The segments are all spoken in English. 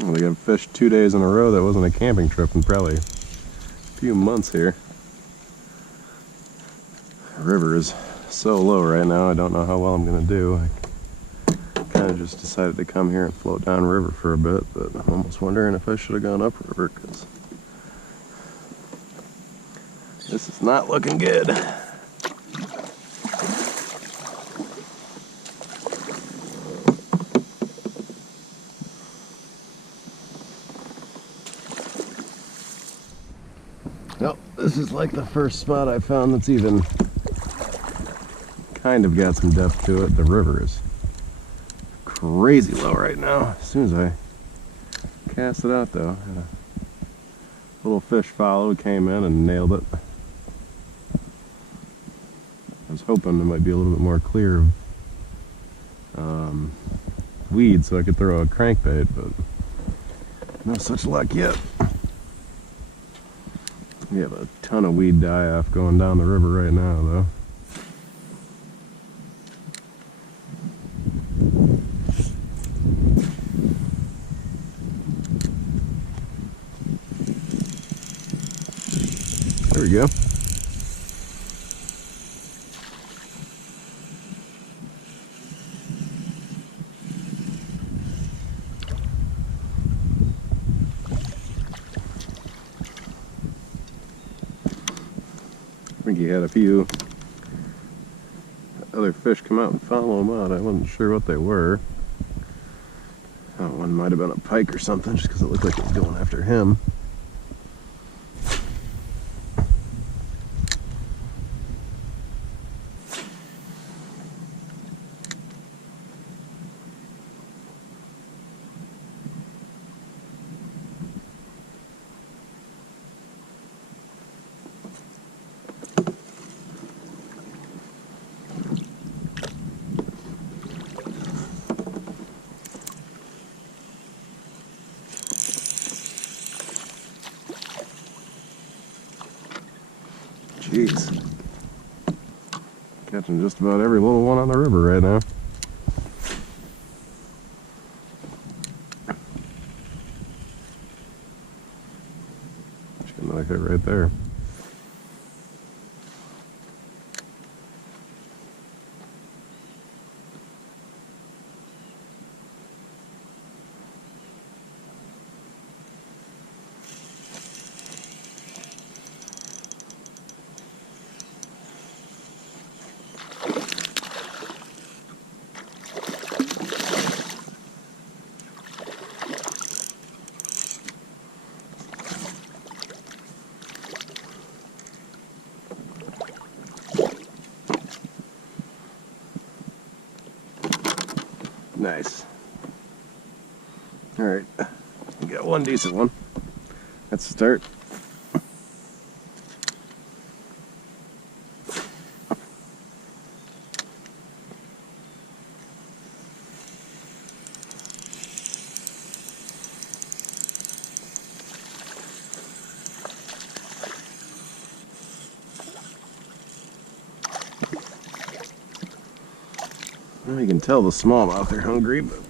Well, we got fished 2 days in a row. That wasn't a camping trip in probably a few months here. The river is so low right now, I don't know how well I'm going to do. I kind of just decided to come here and float down river for a bit, but I'm almost wondering if I should have gone upriver, because this is not looking good. Well, this is like the first spot I found that's even kind of got some depth to it. The river is crazy low right now. As soon as I cast it out though, had a little fish followed, came in and nailed it. I was hoping it might be a little bit more clear of weed so I could throw a crankbait, but no such luck yet. We have a ton of weed die-off going down the river right now though. There we go. I think he had a few other fish come out and follow him out. I wasn't sure what they were. Oh, one might have been a pike or something, just because it looked like it was going after him. Jeez. Catching just about every little one on the river right now. Just got another hit right there. Nice. Alright, we got one decent one. That's the start. Well, you can tell the smallmouth are hungry, but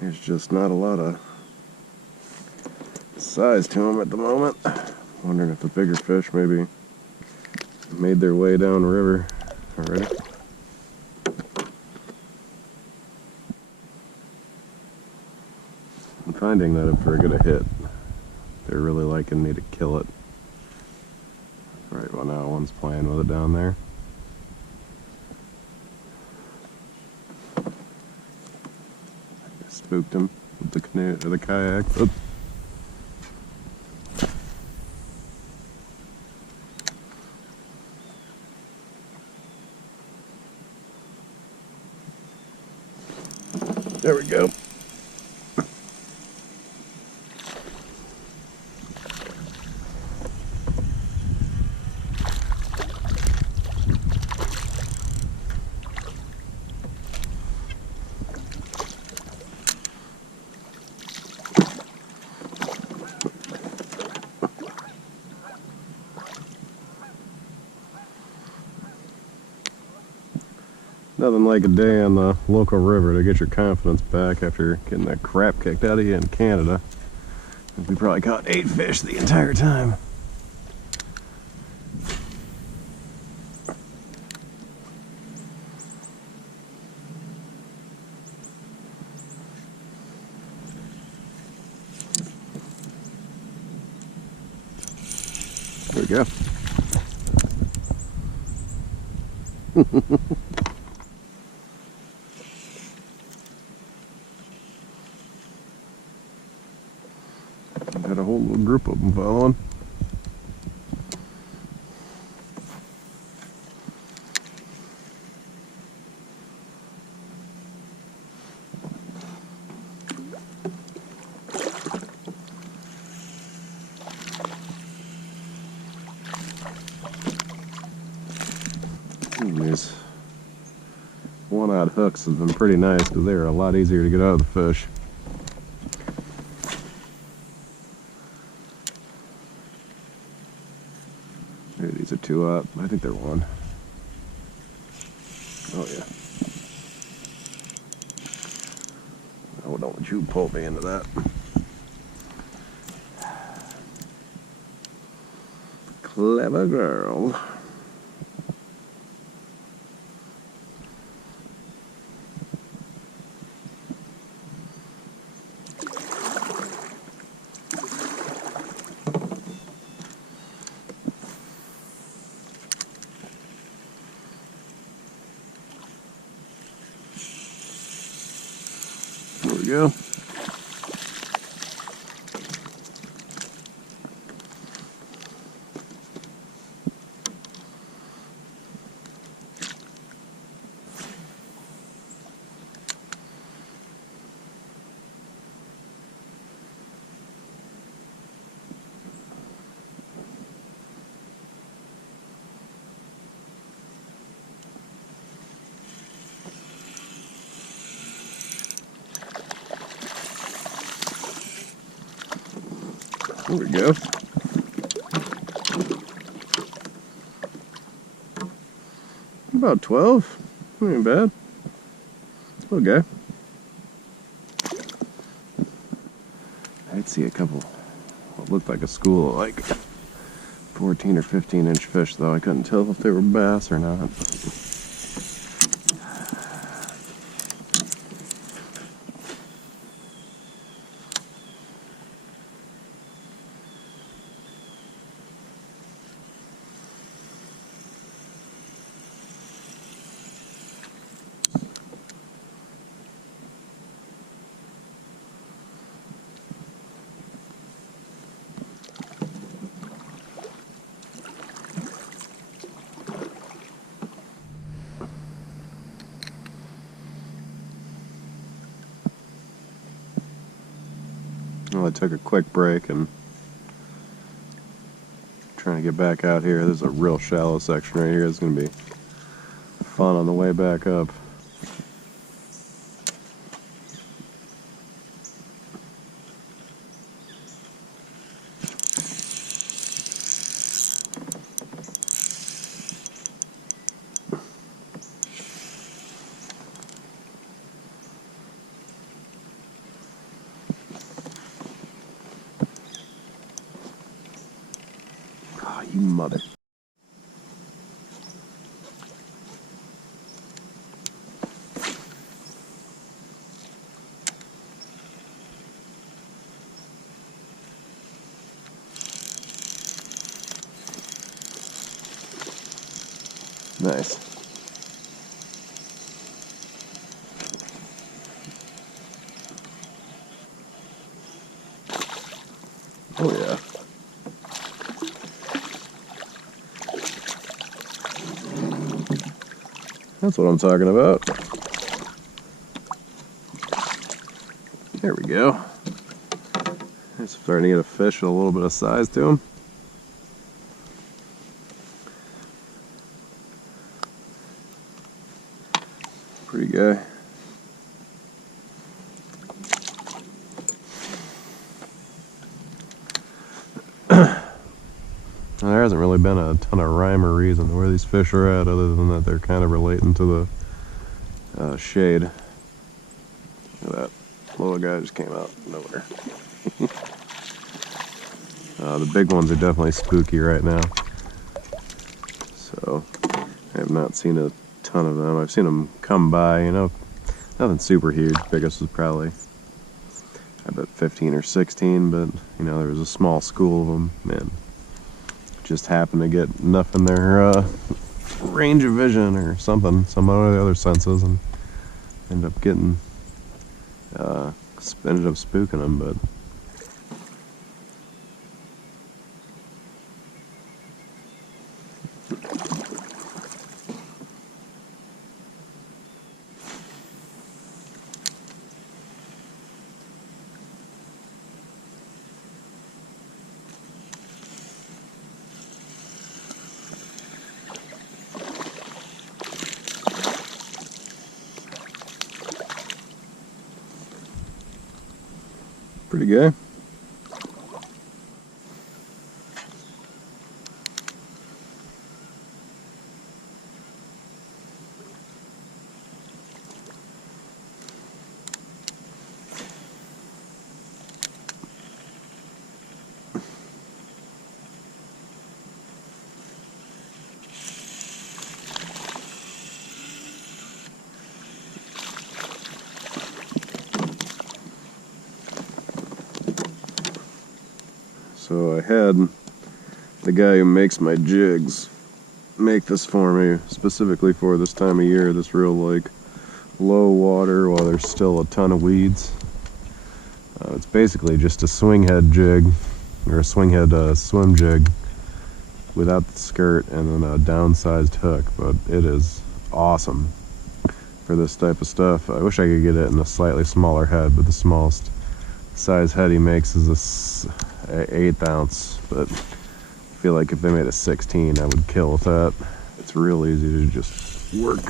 there's just not a lot of size to them at the moment. Wondering if the bigger fish maybe made their way down the river already. I'm finding that if we're gonna hit, they're really liking me to kill it. Right, well now one's playing with it down there. Spooked him with the canoe or the kayak. Oops. There we go. Nothing like a day on the local river to get your confidence back after getting the crap kicked out of you in Canada. We probably caught 8 fish the entire time. There we go. Got a whole little group of them following. These one-odd hooks have been pretty nice because they're a lot easier to get out of the fish. Maybe these are 2-aught. I think they're 1. Oh yeah. I don't want you to pull me into that. Clever girl. There we go. There we go. About 12. Ain't bad. Okay. I'd see a couple what looked like a school of like 14 or 15-inch fish, though I couldn't tell if they were bass or not. Well, I took a quick break and trying to get back out here. There's a real shallow section right here. It's going to be fun on the way back up. You mother. Nice. Oh yeah. That's what I'm talking about. There we go. I'm starting to get a fish with a little bit of size to him. Pretty guy. There hasn't really been a ton of rhyme or reason where these fish are at, other than that they're kind of relating to shade. Look at that little guy just came out of nowhere. The big ones are definitely spooky right now. So I have not seen a ton of them. I've seen them come by, you know, nothing super huge. Biggest was probably, I bet 15 or 16, but you know, there was a small school of them, and just happened to get enough in their range of vision or something, some of the other senses, and ended up getting, ended up spooking them, but pretty good. So I had the guy who makes my jigs make this for me specifically for this time of year, this real like low water while there's still a ton of weeds. It's basically just a swing head jig, or a swing head swim jig without the skirt and then a downsized hook, but it is awesome for this type of stuff. I wish I could get it in a slightly smaller head, but the smallest size head he makes is a 1/8 ounce, but I feel like if they made a 16 I would kill with that. It's real easy to just work.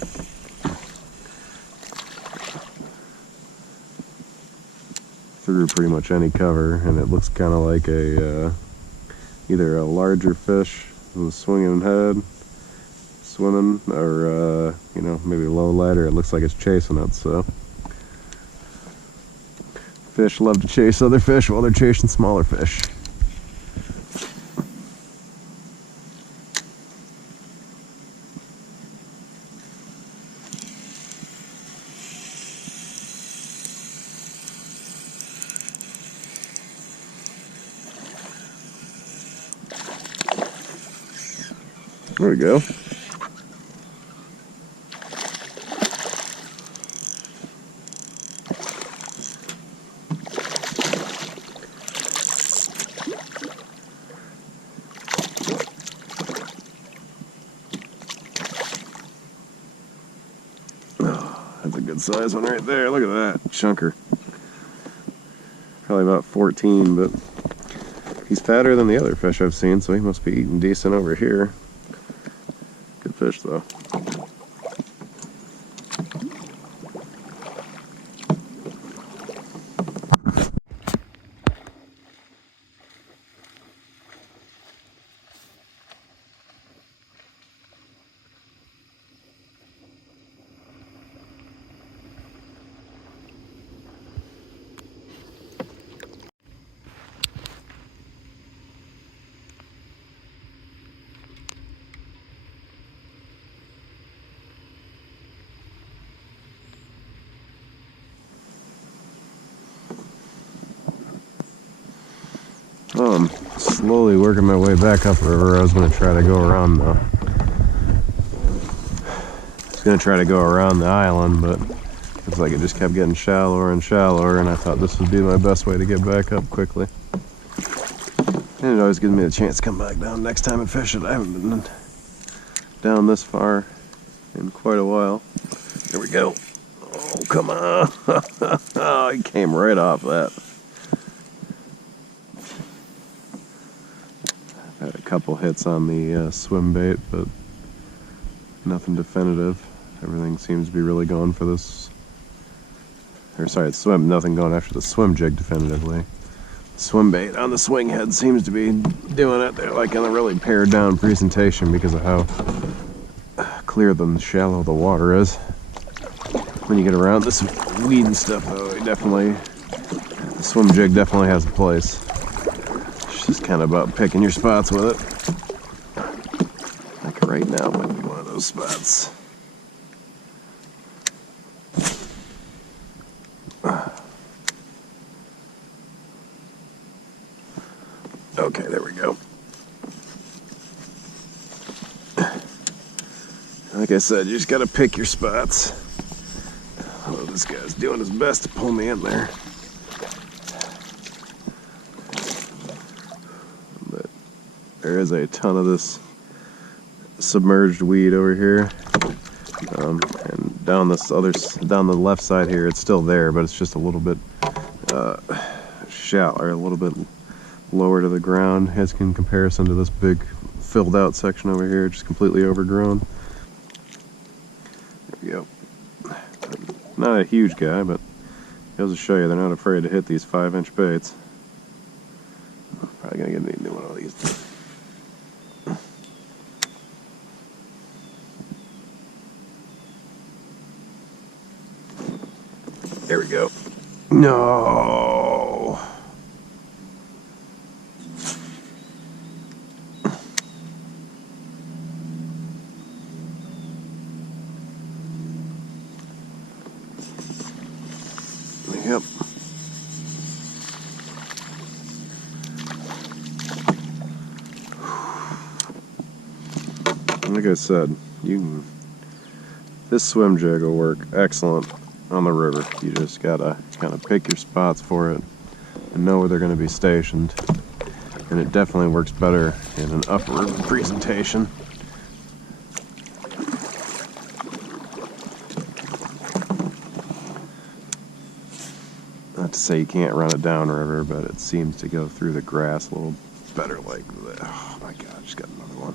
Through pretty much any cover, and it looks kind of like a either a larger fish with a swinging head swimming, or you know, maybe low light, or it looks like it's chasing it. So fish love to chase other fish while they're chasing smaller fish. There we go. That's a good size one right there. Look at that chunker. Probably about 14, but he's fatter than the other fish I've seen, so he must be eating decent over here. Good fish though. Oh, I'm slowly working my way back upriver. I was going to try to go around the... I was going to try to go around the island, but looks like it just kept getting shallower and shallower, and I thought this would be my best way to get back up quickly. And it always gives me a chance to come back down next time and fish it. I haven't been down this far in quite a while. Here we go. Oh, come on. Oh, he came right off that. Had a couple hits on the swim bait, but nothing definitive. Everything seems to be really going for this, or sorry, it's nothing going after the swim jig definitively. Swim bait on the swing head seems to be doing it. They're like in a really pared down presentation because of how clear and shallow the water is. when you get around this weed and stuff, though, the Swimjig definitely has a place. It's just kind of about picking your spots with it. Like right now might be one of those spots. Okay, there we go. Like I said, you just gotta pick your spots. Oh, this guy's doing his best to pull me in there. But there is a ton of this submerged weed over here. And down the left side here, it's still there, but it's just a little bit shallow, or a little bit lower to the ground as in comparison to this big filled out section over here, just completely overgrown. There we go. Not a huge guy, but goes to show you they're not afraid to hit these 5-inch baits. Probably gonna get into one of these. There we go. No. Yep. Like I said, this Swimjig will work excellent on the river. You just gotta kind of pick your spots for it and know where they're going to be stationed. And it definitely works better in an upriver presentation. Not to say you can't run it downriver, but it seems to go through the grass a little better like that. Oh my god, I just got another one.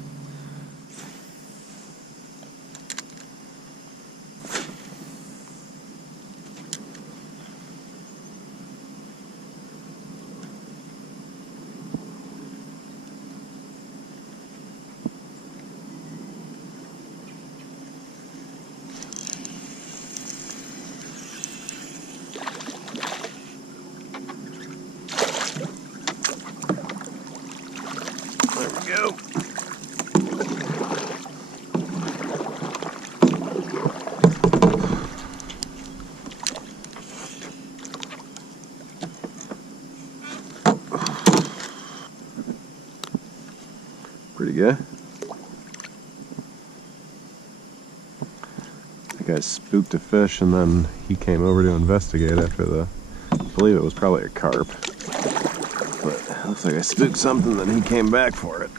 Go. Pretty good. I think I spooked a fish and then he came over to investigate after I believe it was probably a carp. But it looks like I spooked something, then he came back for it.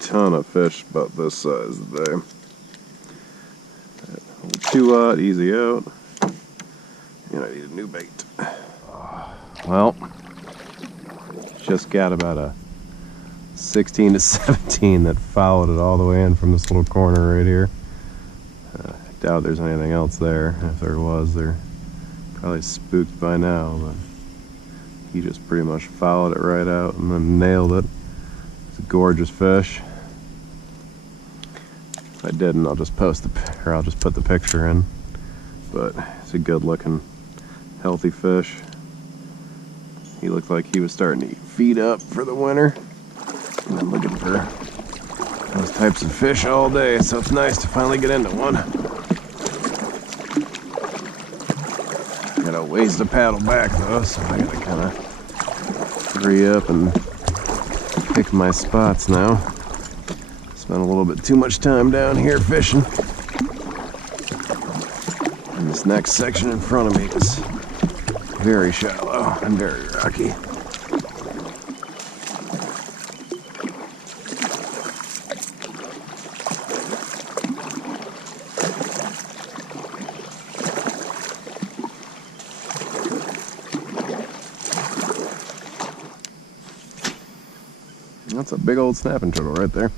Ton of fish about this size today. 2-aught, easy out. And I need a new bait. Well, just got about a 16 to 17 that followed it all the way in from this little corner right here. I doubt there's anything else there. If there was, they're probably spooked by now, but he just pretty much followed it right out and then nailed it. It's a gorgeous fish. If I didn't, I'll just put the picture in. But it's a good looking, healthy fish. He looked like he was starting to feed up for the winter. I've been looking for those types of fish all day, so it's nice to finally get into one. Got a ways to paddle back though, so I gotta kind of hurry up and pick my spots now. Spent a little bit too much time down here fishing. And this next section in front of me is very shallow and very rocky. That's a big old snapping turtle right there.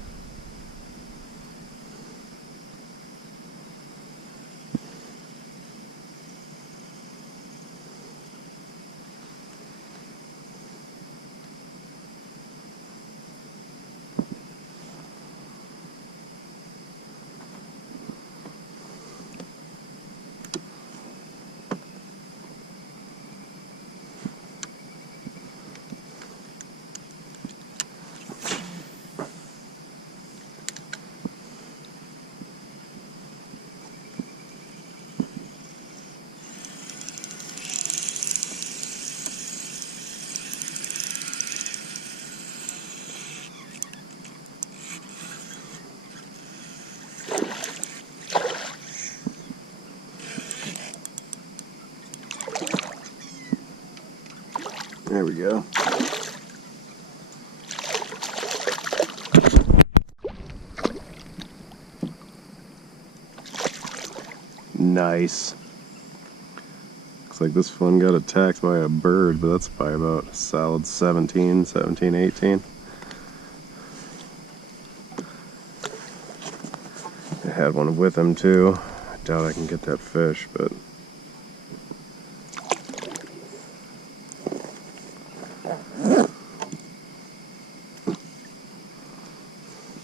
we go. Nice. Looks like this one got attacked by a bird, but that's by about a solid 17, 18. I had one with him too. I doubt I can get that fish, but